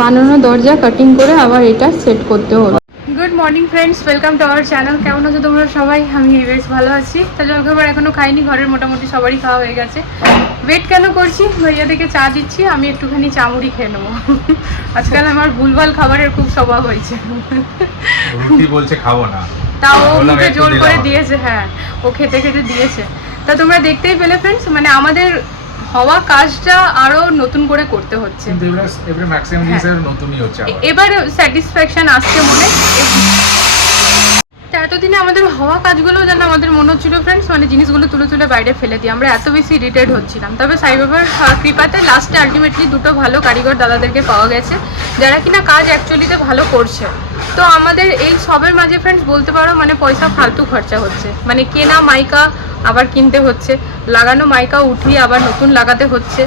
বানানো দরজা কাটিং করে আবার এটা সেট করতে হলো good morning friends welcome to our channel কেমন আছো তোমরা সবাই? আমি বেশ ভালো আছি। তা জলখাবার এখনও খাইনি ঘরের মোটামুটি সবারই খাওয়া হয়ে গেছে। ওয়েট কেন করছি? ভাইয়া থেকে চা দিচ্ছি আমি একটুখানি চা মুড়ি খেয়ে নেব। আজকাল আমার ভুলভাল খাবারের খুব স্বভাব হয়েছে। রুটি বলছে খাব না। তাও ও মুখে জোর করে দিয়েছে হ্যাঁ। ও খেতে খেতে দিয়েছে। তা তোমরা দেখতেই পেলে ফ্রেন্ডস মানে আমাদের হওয়া কাজটা আরও নতুন করে করতে হচ্ছে। এবারে ম্যাক্সিমাম। নতুনই হচ্ছে এবার স্যাটিসফ্যাকশন আসছে মনে। এতদিনে আমাদের হওয়া কাজগুলো যেন আমাদের মনে হচ্ছিল ফ্রেন্ডস মানে জিনিসগুলো তুলে তুলে বাইরে ফেলে দিই আমরা এত বেশি ইরিটেড হচ্ছিলাম। তবে সাইবাবার কৃপাতে লাস্টে আলটিমেটলি দুটো ভালো কারিগর দাদাদেরকে পাওয়া গেছে, যারা কিনা কাজ অ্যাকচুয়ালিতে ভালো করছে। তো আমাদের এই সবের মাঝে ফ্রেন্ডস বলতে পারো মানে পয়সা ফালতু খরচা হচ্ছে। মানে কেনা মাইকা আবার কিনতে হচ্ছে, লাগানো মাইকা উঠিয়ে আবার নতুন লাগাতে হচ্ছে।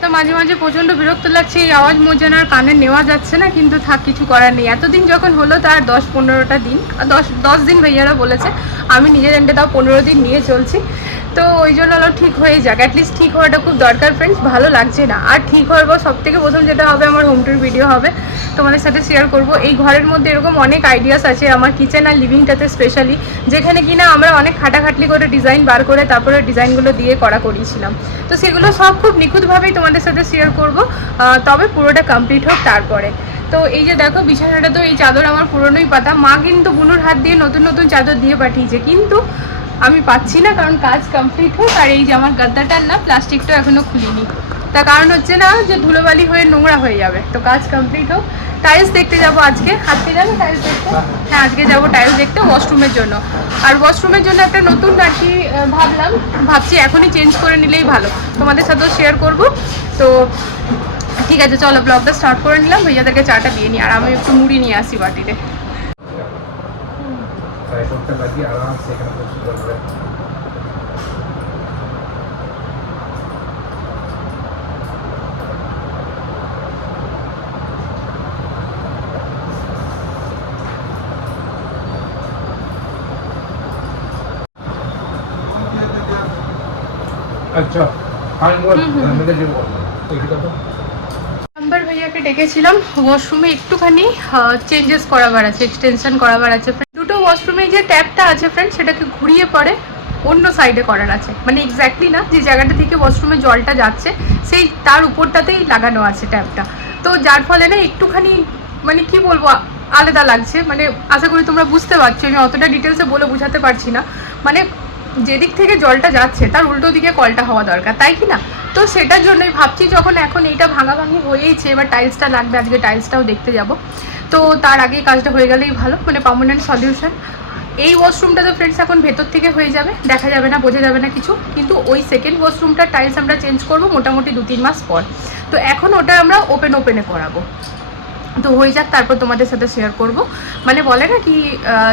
তো মাঝে মাঝে প্রচণ্ড বিরক্ত লাগছে, এই আওয়াজ মোজানার কানে নেওয়া যাচ্ছে না, কিন্তু থাক, কিছু করার নেই। এতদিন যখন হলো তার দশ পনেরোটা দিন, দশ দশ দিন ভাইয়ারা বলেছে, আমি নিজের এন্ডে তাও পনেরো দিন নিয়ে চলছি। তো ওই জন্য আলো ঠিক হয়ে যাক। অ্যাটলিস্ট ঠিক হওয়াটা খুব দরকার ফ্রেন্ডস ভালো লাগছে না। আর ঠিক হওয়ার পর সব থেকে প্রথম যেটা হবে, আমার হোম টুর ভিডিও হবে। তোমাদের সাথে শেয়ার করব। এই ঘরের মধ্যে এরকম অনেক আইডিয়াস আছে, আমার কিচেন আর লিভিংটাতে স্পেশালি যেখানে কিনা আমরা অনেক খাটাখাটলি করে ডিজাইন বার করে তারপরে ডিজাইনগুলো দিয়ে করা করিয়েছিলাম। তো সেগুলো সব খুব নিখুঁতভাবেই তোমাদের সাথে শেয়ার করব। তবে পুরোটা কমপ্লিট হোক তারপরে। তো এই যে দেখো, বিছানাটা তো এই চাদর আমার পুরনোই পাতা। মা কিন্তু বুনুর হাত দিয়ে নতুন নতুন চাদর দিয়ে পাঠিয়েছে। কিন্তু আমি পাচ্ছি না কারণ কাজ কমপ্লিট হোক আর এই যে আমার গাদ্দাটার না প্লাস্টিকটা এখনও খুলিনি। তার কারণ হচ্ছে না যে ধুলোবালি হয়ে নোংরা হয়ে যাবে। তো কাজ কমপ্লিট হোক। টাইলস দেখতে যাব আজকে। আজকে যাব টাইলস দেখতে? হ্যাঁ আজকে যাব টাইলস দেখতে ওয়াশরুমের জন্য। আর ওয়াশরুমের জন্য একটা নতুন আর কি ভাবলাম। ভাবছি এখনই চেঞ্জ করে নিলেই ভালো। তোমাদের সাথেও শেয়ার করব। তো ঠিক আছে চলো ব্লগটা স্টার্ট করে নিলাম। ভাইয়াদেরকে চাটা দিয়ে নিই আর আমি একটু মুড়ি নিয়ে আসি বাটিতে। ট্রাইপডটা লাগিয়ে আরামসে এখানে বসে করবে আচ্ছা নাম্বার ভাইয়াকে ডেকেছিলাম ওয়াশরুমে একটুখানি চেঞ্জেস করাবার আছে এক্সটেনশন করাবার আছে। দুটো যে ট্যাপটা আছে ফ্রেন্ড সেটাকে ঘুরিয়ে পরে অন্য সাইডে করার আছে। মানে এক্স্যাক্টলি না, যে জায়গাটা থেকে ওয়াশরুমে জলটা যাচ্ছে, সেই তার উপরটাতেই লাগানো আছে ট্যাপটা। তো যার ফলে না একটুখানি মানে কি বলব, আলাদা লাগছে। মানে আশা করি তোমরা বুঝতে পারছ, আমি অতটা ডিটেলসে বলে বোঝাতে পারছি না। মানে যেদিক থেকে জলটা যাচ্ছে, তার উল্টো দিকে কলটা হওয়া দরকার, তাই কি না? তো সেটার জন্যই ভাবছি যখন এখন এইটা ভাঙাভাঙি হয়েইছে, এবার টাইলসটা লাগবে, আজকে টাইলসটাও দেখতে যাব। তো তার আগেই কাজটা হয়ে গেলেই ভালো মানে পার্মানেন্ট সলিউশন এই ওয়াশরুমটা তো ফ্রেন্ডস এখন ভেতর থেকে হয়ে যাবে, দেখা যাবে না, বোঝা যাবে না কিছু। কিন্তু ওই সেকেন্ড ওয়াশরুমটা টাইলস আমরা চেঞ্জ করব মোটামুটি দু তিন মাস পর। তো এখন ওটা আমরা ওপেন ওপেনে করাবো। তো হয়ে যাক, তারপর তোমাদের সাথে শেয়ার করব। মানে বলে না কি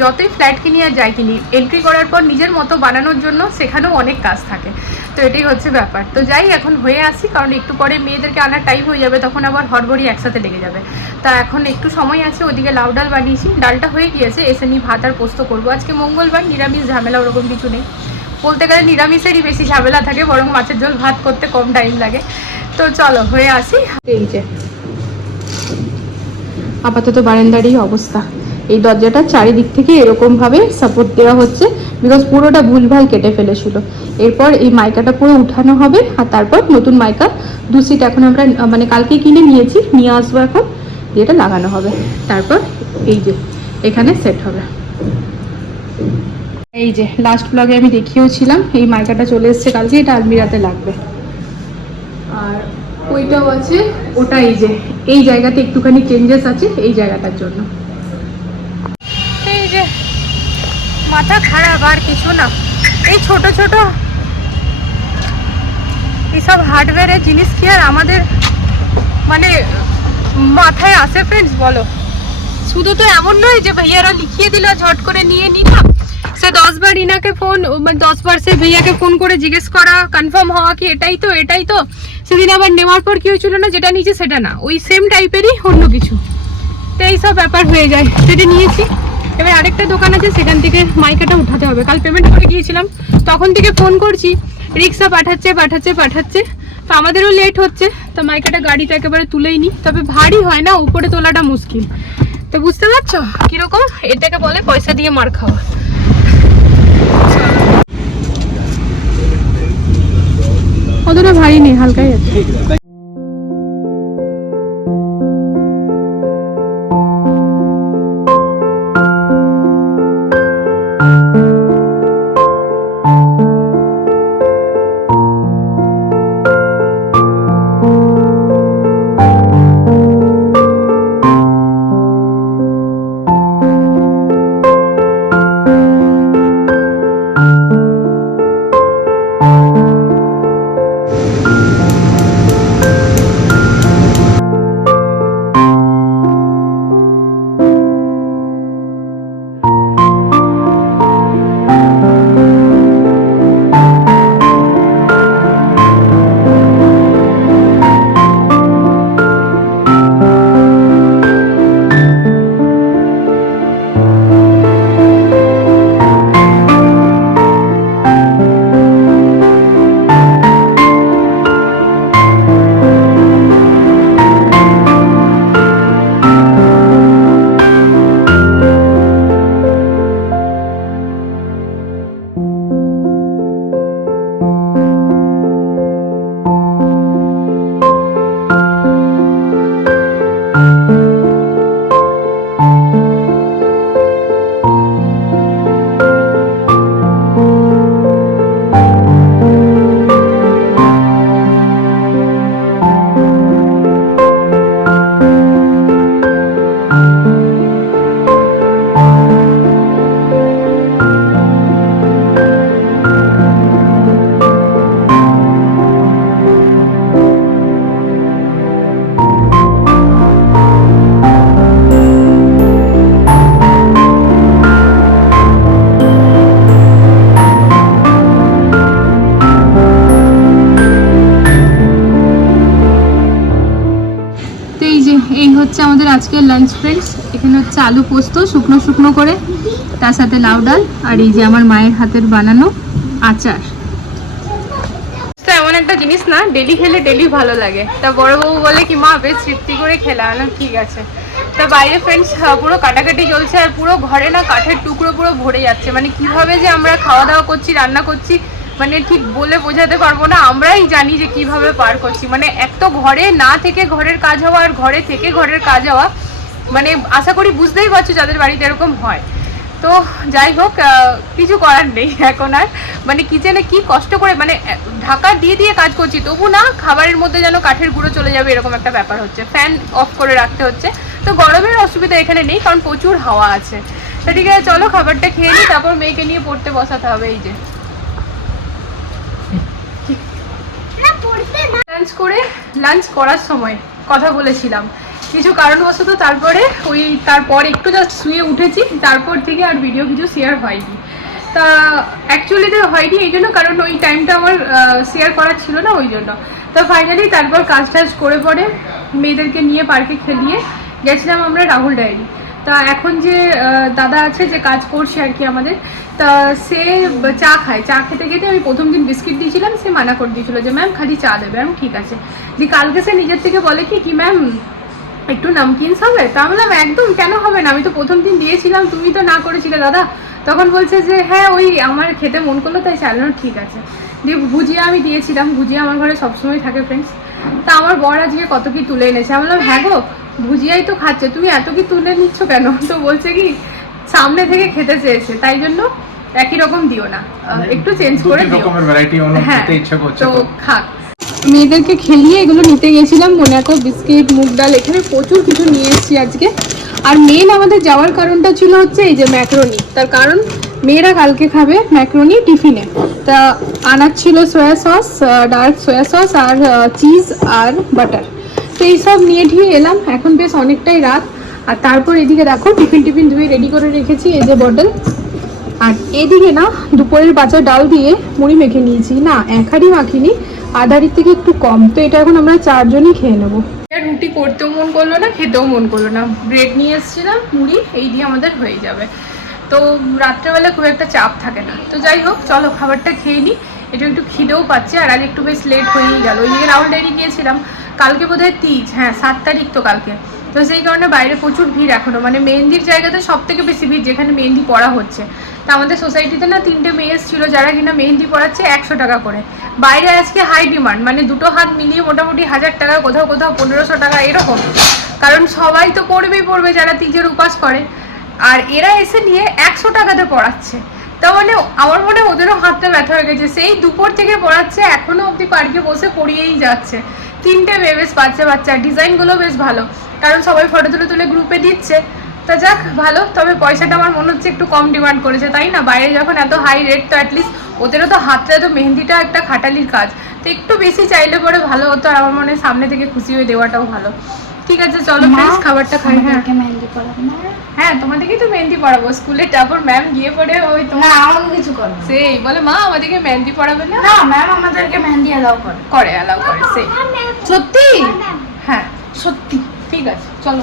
যতই ফ্ল্যাট কিনি আর যাই কিনি এন্ট্রি করার পর নিজের মতো বানানোর জন্য সেখানেও অনেক কাজ থাকে। তো এটাই হচ্ছে ব্যাপার। তো যাই, এখন হয়ে আসি, কারণ একটু পরে মেয়েদেরকে আনার টাইম হয়ে যাবে, তখন আবার হড়বড়ি একসাথে লেগে যাবে। তা এখন একটু সময় আছে, ওদিকে লাউ ডাল বানিয়েছি। ডালটা হয়ে গিয়েছে, এসে নিয়ে ভাত আর পোস্ত করব। আজকে মঙ্গলবার, নিরামিষ, ঝামেলা ওরকম কিছু নেই। বলতে গেলে নিরামিষেরই বেশি ঝামেলা থাকে, বরং মাছের ঝোল ভাত করতে কম টাইম লাগে। তো চলো, হয়ে আসি। এই যে আপাতত বারান্দারই অবস্থা। এই দরজাটা চারিদিক থেকে এরকমভাবে সাপোর্ট দেওয়া হচ্ছে বিকজ পুরোটা ভুলভাল কেটে ফেলেছিল। এরপর এই মাইকাটা পুরো উঠানো হবে আর তারপর নতুন মাইকা দু সিট এখন আমরা মানে কালকে কিনে নিয়েছি, নিয়ে আসব এখন এটা লাগানো হবে। তারপর এই যে, এখানে সেট হবে। এই যে লাস্ট ব্লগে আমি দেখিয়েওছিলাম এই মাইকাটা চলে এসছে কালকে, এটা আলমিরাতে লাগবে। আর ওইটাও আছে, ওটা এই যে, এই জায়গাতে একটুখানি চেঞ্জেস আছে এই জায়গাটার জন্য। এই যে, মাথা খারাপ আর কিছু না। এই ছোট ছোট এইসব হার্ডওয়্যারের জিনিস কি আর আমাদের মানে মাথায় আসে ফ্রেন্ডস বলো? শুধু তো এমন নয় যে ভাইয়ারা লিখিয়ে দিল, ঝট করে নিয়ে নিলাম। সে দশ বার ইনাকে ফোন মানে দশ বার সে ভাইয়াকে ফোন করে জিজ্ঞেস করা কনফার্ম হওয়া কি এটাই তো এটাই তো। সেদিন আবার নেওয়ার পর কি হয়েছিল না, যেটা নিয়েছে সেটা না। ওই সেম টাইপেরই অন্য কিছু। তো এইসব ব্যাপার হয়ে যায়। সেটা নিয়েছি। এবার আরেকটা দোকান আছে, সেখান থেকে মাইকাটা উঠাতে হবে। কাল পেমেন্ট করে গিয়েছিলাম। তখন থেকে ফোন করছি। রিক্সা পাঠাচ্ছে পাঠাচ্ছে পাঠাচ্ছে। তো আমাদেরও লেট হচ্ছে। তো মাইকাটা গাড়িটা একেবারে তুলেই নি। তবে ভারী হয় না, উপরে তোলাটা মুশকিল। তো বুঝতে পারছ? কীরকম? এটাকে বলে পয়সা দিয়ে মার খাওয়া। অতটা ভারী নেই হালকাই আছে। আজকের লাঞ্চ ফ্রেন্ডস এখানে হচ্ছে আলু পোস্ত, শুকনো শুকনো করে, তার সাথে লাউ ডাল আর এই যে আমার মায়ের হাতের বানানো আচার। এমন একটা জিনিস না ডেলি খেলে ডেলি ভালো লাগে। তা বড়বাবু বলে কি, মা, বেশ তৃপ্তি করে খেলাম না ঠিক আছে। তা বাইরে ফ্রেন্ডস পুরো কাটাকাটি চলছে আর পুরো ঘরে না কাঠের টুকরো পুরো ভরে যাচ্ছে। মানে কীভাবে যে আমরা খাওয়া দাওয়া করছি, রান্না করছি মানে ঠিক বলে বোঝাতে পারব না, আমরাই জানি যে কীভাবে পার করছি। মানে এক তো ঘরে না থেকে ঘরের কাজ হওয়া আর ঘরে থেকে ঘরের কাজ হওয়া মানে আশা করি বুঝতেই পারছ যাদের বাড়িতে এরকম হয়। তো যাই হোক কিছু করার নেই এখন আর। মানে কিচেনে কি কষ্ট করে মানে ঢাকা দিয়ে দিয়ে কাজ করছি, তবু না খাবারের মধ্যে যেন কাঠের গুঁড়ো চলে যাবে এরকম একটা ব্যাপার হচ্ছে। ফ্যান অফ করে রাখতে হচ্ছে। তো গরমের অসুবিধা এখানে নেই, কারণ প্রচুর হাওয়া আছে। তো ঠিক আছে, চলো খাবারটা খেয়ে নিই, তারপর মেয়েকে নিয়ে পড়তে বসাতে হবে, এই যে। লাঞ্চ করে লাঞ্চ করার সময় কথা বলেছিলাম। কিছু কারণবশত তারপরে ওই তারপর একটু জাস্ট শুয়ে উঠেছি, তারপর থেকে আর ভিডিও কিছু শেয়ার হয়নি। তা অ্যাকচুয়ালি তো হয়নি এই জন্য, কারণ ওই টাইমটা আমার শেয়ার করার ছিল না ওই জন্য। তো ফাইনালি তারপর কাজ টাজ করে পরে মেয়েদেরকে নিয়ে পার্কে খেলিয়ে গেছিলাম আমরা রাহুল ডায়েরি। তা এখন যে দাদা আছে যে কাজ করছে আর কি আমাদের, তা সে চা খায়। চা খেতে খেতে আমি প্রথম দিন বিস্কিট দিয়েছিলাম, সে মানা করে দিয়েছিল যে, ম্যাম, খালি চা দেবে। আমি, ঠিক আছে। যে কালকে সে নিজের থেকে বলে কি কি ম্যাম, একটু নামকিনস হবে? তা বললাম, একদম, কেন হবে না? আমি তো প্রথম দিন দিয়েছিলাম, তুমি তো না করেছিলে দাদা। তখন বলছে যে হ্যাঁ ওই আমার খেতে মন করল, তাই চালানো ঠিক আছে। দিয়ে ভুজিয়া আমি দিয়েছিলাম। ভুজিয়া আমার ঘরে সবসময় থাকে ফ্রেন্ডস তা আমার বর আজকে কত কি তুলে এনেছে? আমি বললাম হ্যাঁ গো ভুজিয়াই তো খাচ্ছে তুমি এত কি তুলে নিচ্ছ কেন? তো বলছে কি সামনে থেকে খেতে চেয়েছে তাই জন্য একই রকম দিও না। আহ, একটু চেঞ্জ করে দিও। রকমের ভ্যারাইটি অন্য হ্যাঁ খেতে ইচ্ছা করছে তো খাক। মেয়েদেরকে খেলিয়ে এগুলো নিতে গেছিলাম মনে এত বিস্কিট মুগ ডাল এখানে প্রচুর কিছু নিয়ে এসেছি আজকে। আর মেন আমাদের যাওয়ার কারণটা ছিল হচ্ছে এই যে ম্যাক্রোনি তার কারণ মেয়েরা কালকে খাবে ম্যাক্রোনি টিফিনে। তা আনার ছিল soya sauce dark soya sauce আর চিজ আর বাটার তো এইসব নিয়ে ঠিয়ে এলাম। এখন বেশ অনেকটাই রাত। আর তারপর এদিকে দেখো, টিফিন টিফিন ধুয়ে রেডি করে রেখেছি এই যে বটল আর এদিকে না, দুপুরের বাচ্চা ডাল দিয়ে মুড়ি মেখে নিয়েছি। না, এক হাঁড়ি মাখিনি। আধারির থেকে একটু কম। তো এটা এখন আমরা চারজনই খেয়ে নেব। রুটি করতেও মন করল না, খেতেও মন করল না। ব্রেড নিয়ে এসেছিলাম, মুড়ি, এই দিয়ে আমাদের হয়ে যাবে। তো রাত্রেবেলা খুব একটা চাপ থাকে না। তো যাই হোক, চলো খাবারটা খেয়ে নিই একটু একটু খিদেও পাচ্ছে, আর আজ একটু বেশ লেট হয়েই গেল। ওই দিকে রাহুল ডায়েরি গিয়েছিলাম, কালকে বোধহয় তিজ হ্যাঁ সাত তারিখ তো কালকে। তো সেই কারণে বাইরে প্রচুর ভিড় এখনও। মানে মেহেন্দির জায়গাতে সব থেকে বেশি ভিড় যেখানে মেহেন্দি পড়া হচ্ছে। তা আমাদের সোসাইটিতে না তিনটে মেয়ে ছিল যারা কিনা মেহেন্দি পড়াচ্ছে একশো টাকা করে। বাইরে আজকে হাই ডিমান্ড মানে দুটো হাত মিলিয়ে মোটামুটি হাজার টাকা, কোথাও কোথাও পনেরোশো টাকা এরকম। কারণ সবাই তো পড়বেই পড়বে যারা তিজের উপাস করে। আর এরা এসে নিয়ে একশো টাকাতে পড়াচ্ছে। তা মানে আমার মনে হয় ওদেরও হাতটা ব্যথা হয়ে গেছে। সেই দুপুর থেকে পড়াচ্ছে, এখনও অবধি পার্কে বসে পড়িয়েই যাচ্ছে। তিনটে মেয়ে বেশ বাচ্চা বাচ্চা, ডিজাইনগুলো বেশ ভালো। কারণ সবাই ফটো তুলে তুলে গ্রুপে দিচ্ছে। তা যাক, ভালো। তবে পয়সাটা আমার মনে হচ্ছে একটু কম ডিমান্ড করেছে, তাই না? বাইরে যখন এত হাই রেট তো অ্যাটলিস্ট ওদেরও তো হাতটা তো মেহেন্দিটা একটা খাটালির কাজ। তো একটু বেশি চাইলে পরে ভালো হতো, আর আমার মনে সামনে থেকে খুশি হয়ে দেওয়াটাও ভালো। ঠিক আছে চলো ফ্রেন্ডস খাবারটা খাই হ্যাঁ। মেহেন্দি পরাবে না হ্যাঁ তোমাদেরকেই তো মেহেন্দি পড়াবো স্কুলে তারপর ম্যাম গিয়ে পড়ে ওই না তোমার এমন কিছু করবে না। সেই বলে মা আমাদেরকে মেহেন্দি পড়াবে না? না ম্যাম আমাদেরকে মেহেন্দি এলাও করে। করে অ্যালাউ করে সেই। সত্যি? হ্যাঁ সত্যি? ঠিক আছে চলো।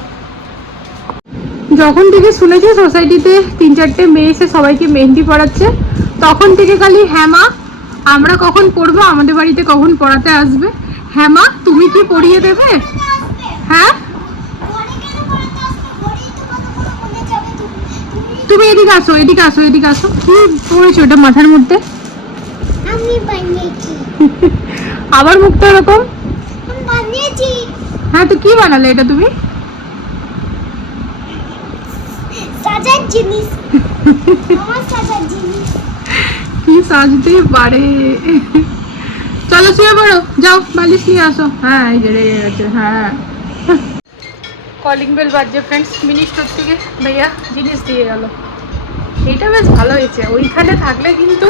যখন থেকে শুনেছি সোসাইটিতে তিন চারটে মেয়ে এসে সবাইকে মেহেন্দি পড়াচ্ছে তখন থেকে খালি হ্যামা আমরা কখন পড়ব আমাদের বাড়িতে কখন পড়াতে আসবে? হ্যামা তুমি কি পড়িয়ে দেবে? হ্যাঁ? তুমি এদিকে আসো এদিকে আসো এদিকে আসো। কি পড়েছো ওটা মাথার মধ্যে? আমি বানিয়েছি। আবার মুখটা এরকম? বানিয়েছি। হ্যাঁ তো কি বানালে এটা তুমি? সাজার জিনিস। আমার সাজার জিনিস। কি সাজতে পারে? চলো শুয়ে পড়ো যাও বালিশ নিয়ে আসো। হ্যাঁ এই যে গেছে হ্যাঁ। কলিং বেল বাজছে। ফ্রেন্ডস মিনি স্টোর থেকে ভাইয়া জিনিস দিয়ে গেল। এটা বেশ ভালো হয়েছে। ওইখানে থাকলে কিন্তু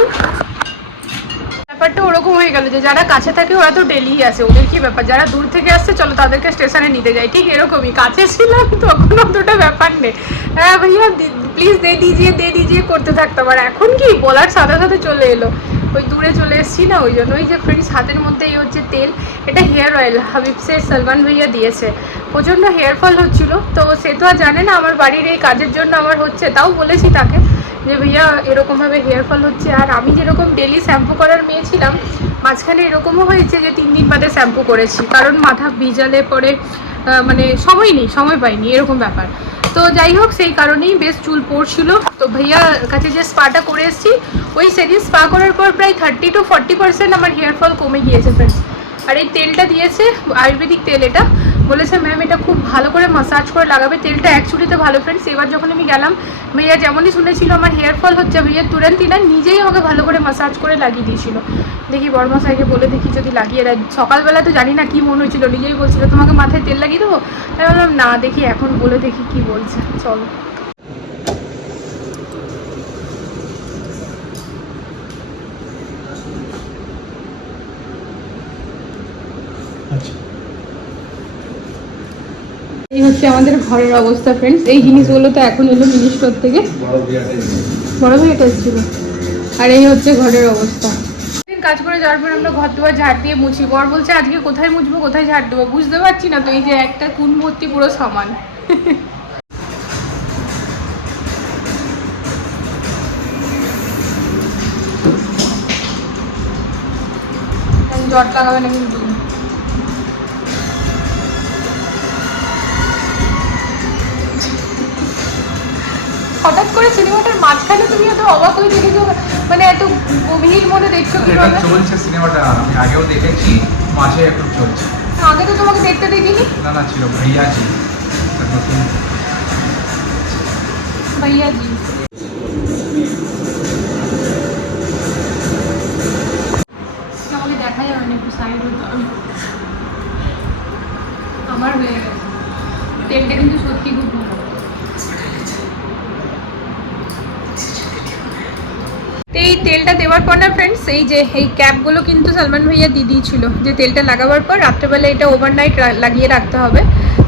ব্যাপারটা ওরকম হয়ে গেল যে যারা কাছে থাকে, ওরা তো ডেলি আসে। ওদের কি ব্যাপার? যারা দূর থেকে আসছে, চলো তাদেরকে স্টেশনে নিতে যাই। ঠিক এরকমই। কাছে ছিলাম, তখন অতটা ব্যাপার নেই। হ্যাঁ ভাইয়া প্লিজ দে দিজিয়ে দে দিজিয়ে করতে থাকতাম। আর এখন কি? বলার সাথে সাথে চলে এলো। ওই দূরে চলে এসেছি না, ওই জন্য ওই যে ফ্রেন্ডস হাতের মধ্যে এই হচ্ছে তেল। এটা হেয়ার অয়েল হাবিবসে সলমান ভাইয়া দিয়েছে। প্রচণ্ড হেয়ার ফল হচ্ছিল, তো সে তো আর জানে না আমার বাড়ির এই কাজের জন্য আমার হচ্ছে, তাও বলেছি তাকে যে ভাইয়া এরকমভাবে হেয়ার ফল হচ্ছে। আর আমি যেরকম ডেলি শ্যাম্পু করার মেয়ে ছিলাম, মাঝখানে এরকমও হয়েছে যে তিন দিন বাদে শ্যাম্পু করেছি। কারণ মাথা ভিজালে পরে মানে সময় নেই, সময় পাইনি, এরকম ব্যাপার। তো যাই হোক, সেই কারণেই বেশ চুল পড়ছিল। তো ভাইয়া কাছে যে স্পাটা করে এসেছি, ওই সেদিন স্পা করার পর প্রায় থার্টি টু ফর্টি পার্সেন্ট আমার হেয়ার ফল কমে গিয়েছে ফ্রেন্ডস আর এই তেলটা দিয়েছে, আয়ুর্বেদিক তেল এটা। বলেছে ম্যাম এটা খুব ভালো করে মাসাজ করে লাগাবে। তেলটা অ্যাকচুয়ালিতে ভালো ফ্রেন্ডস এবার যখন আমি গেলাম ভাইয়া যেমনই শুনেছিল, আমার হেয়ার ফল হচ্ছে ভাইয়া তুরেন না নিজেই আমাকে ভালো করে মাসাজ করে লাগিয়ে দিয়েছিল। দেখি বড়মশাইকে বলে দেখি যদি লাগিয়ে দেয়। সকালবেলা তো জানি না কি মনে হয়েছিল, নিজেই বলছিল, তোমাকে মাথায় তেল লাগিয়ে দেবো? তাই বললাম, না, দেখি এখন বলে দেখি কি বলছে, চলো। হচ্ছে আমাদের ঘরের অবস্থা ফ্রেন্ডস এই জিনিসগুলো তো এখন এলো মিনি স্টোর থেকে বড় বিয়াতে বড় ভাই, এটা এসেছিল আর এই হচ্ছে ঘরের অবস্থা। কাজ করে যাওয়ার পর আমরা ঘর দুয়ার ঝাড় দিয়ে মুছি। বর বলছে, আজকে কোথায় মুছবো, কোথায় ঝাড় দেবো? বুঝতে পারছি না তো, এই যে একটা কুন ভর্তি পুরো সমান। জট লাগাবে না কিন্তু হঠাৎ করে সিনেমাটার মাঝখানে তুমি এত অবাক হয়ে দেখেছ মানে এত গভীর মনে দেখছ এটা কীভাবে? চলছে সিনেমাটা আমি আগেও দেখেছি মাঝে এখন চলছে। আগে তো তোমাকে দেখতে দেখিনি? না না ছিল ভাইয়া জি। না ফ্রেন্ডস এই যে এই ক্যাপগুলো কিন্তু সলমান ভাইয়া দিয়ে দিয়েছিল যে তেলটা লাগাবার পর রাত্রেবেলা এটা ওভারনাইট লাগিয়ে রাখতে হবে।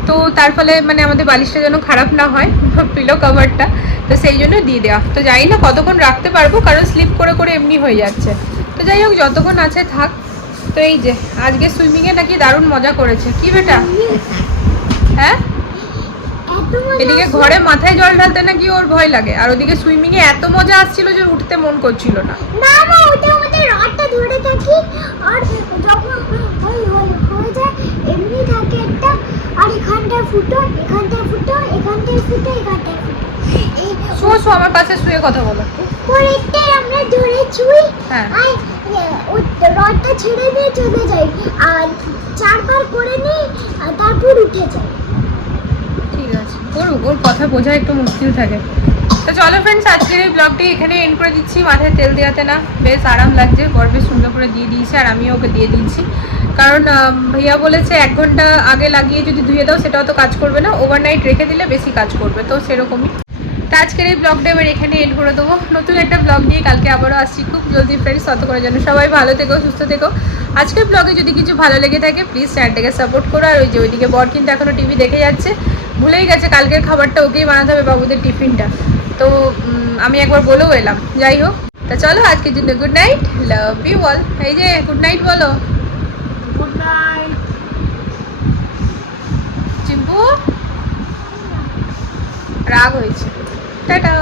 তো তার ফলে মানে আমাদের বালিশটা যেন খারাপ না হয় পিলো কভারটা তো সেই জন্য দিয়ে দেওয়া। তো জানি না কতক্ষণ রাখতে পারব কারণ স্লিপ করে করে এমনি হয়ে যাচ্ছে। তো যাই হোক যতক্ষণ আছে থাক। তো এই যে আজকে সুইমিংয়ে নাকি দারুণ মজা করেছে। কি বেটা? হ্যাঁ? এদিকে ঘরে মাথায় জল ঢালতে নাকি ওর ভয় লাগে। আর ওদিকে সুইমিং এ এত মজা আসছিল যে উঠতে মন করছিল না। না না ওটা আমাদের রডটা ধরে থাকি। আর যখন ওই হয়ে- হয়ে যায় এমনি থাকে একটা। আর এখানটায় ফুটো এখানটায় ফুটো এখানটায় ফুটো এখানটায় ফুটো। শো শো আমার পাশে শুয়ে কথা বলো। পরেরটাই আমরা ধরে ছুঁই। হ্যাঁ। রডটা ছেড়ে দিয়ে চলে যাই। আর চারবার করে নিই তারপর উঠে যাই। আছে ওর কথা বোঝা একটু মুশকিল থাকে। তো চলো ফ্রেন্ডস আজকের এই ব্লগটি এখানে এন্ড করে দিচ্ছি। মাথায় তেল দেওয়াতে না, বেশ আরাম লাগছে। বর বেশ সুন্দর করে দিয়ে দিয়েছে আর আমিও ওকে দিয়ে দিয়েছি। কারণ ভাইয়া বলেছে এক ঘণ্টা আগে লাগিয়ে যদি ধুয়ে দাও, সেটাও তো কাজ করবে না। ওভারনাইট রেখে দিলে বেশি কাজ করবে, তো সেরকমই। তো আজকের এই ব্লগটা এবার এখানে এন্ড করে দেবো। নতুন একটা ব্লগ নিয়ে কালকে আবারও আসছি। খুব জলদি ফ্রেন্ডস তত করে যেন সবাই ভালো থেকো, সুস্থ থেকো। আজকের ব্লগে যদি কিছু ভালো লেগে থাকে প্লিজ চ্যানেলটাকে সাপোর্ট করো। আর ওই যে ওইদিকে বর কিন্তু এখনও টিভি দেখে যাচ্ছে। ভুলেই গেছে কালকের খাবারটা ওকেই বানাতে হবে বাবুদের টিফিনটা। তো আমি একবার বলেও এলাম। যাই হোক তা চলো আজকের জন্য গুড নাইট লাভ ইউ বল এই যে গুড নাইট বলো। Good night Chimpu? রাগ হয়েছে। টাটা।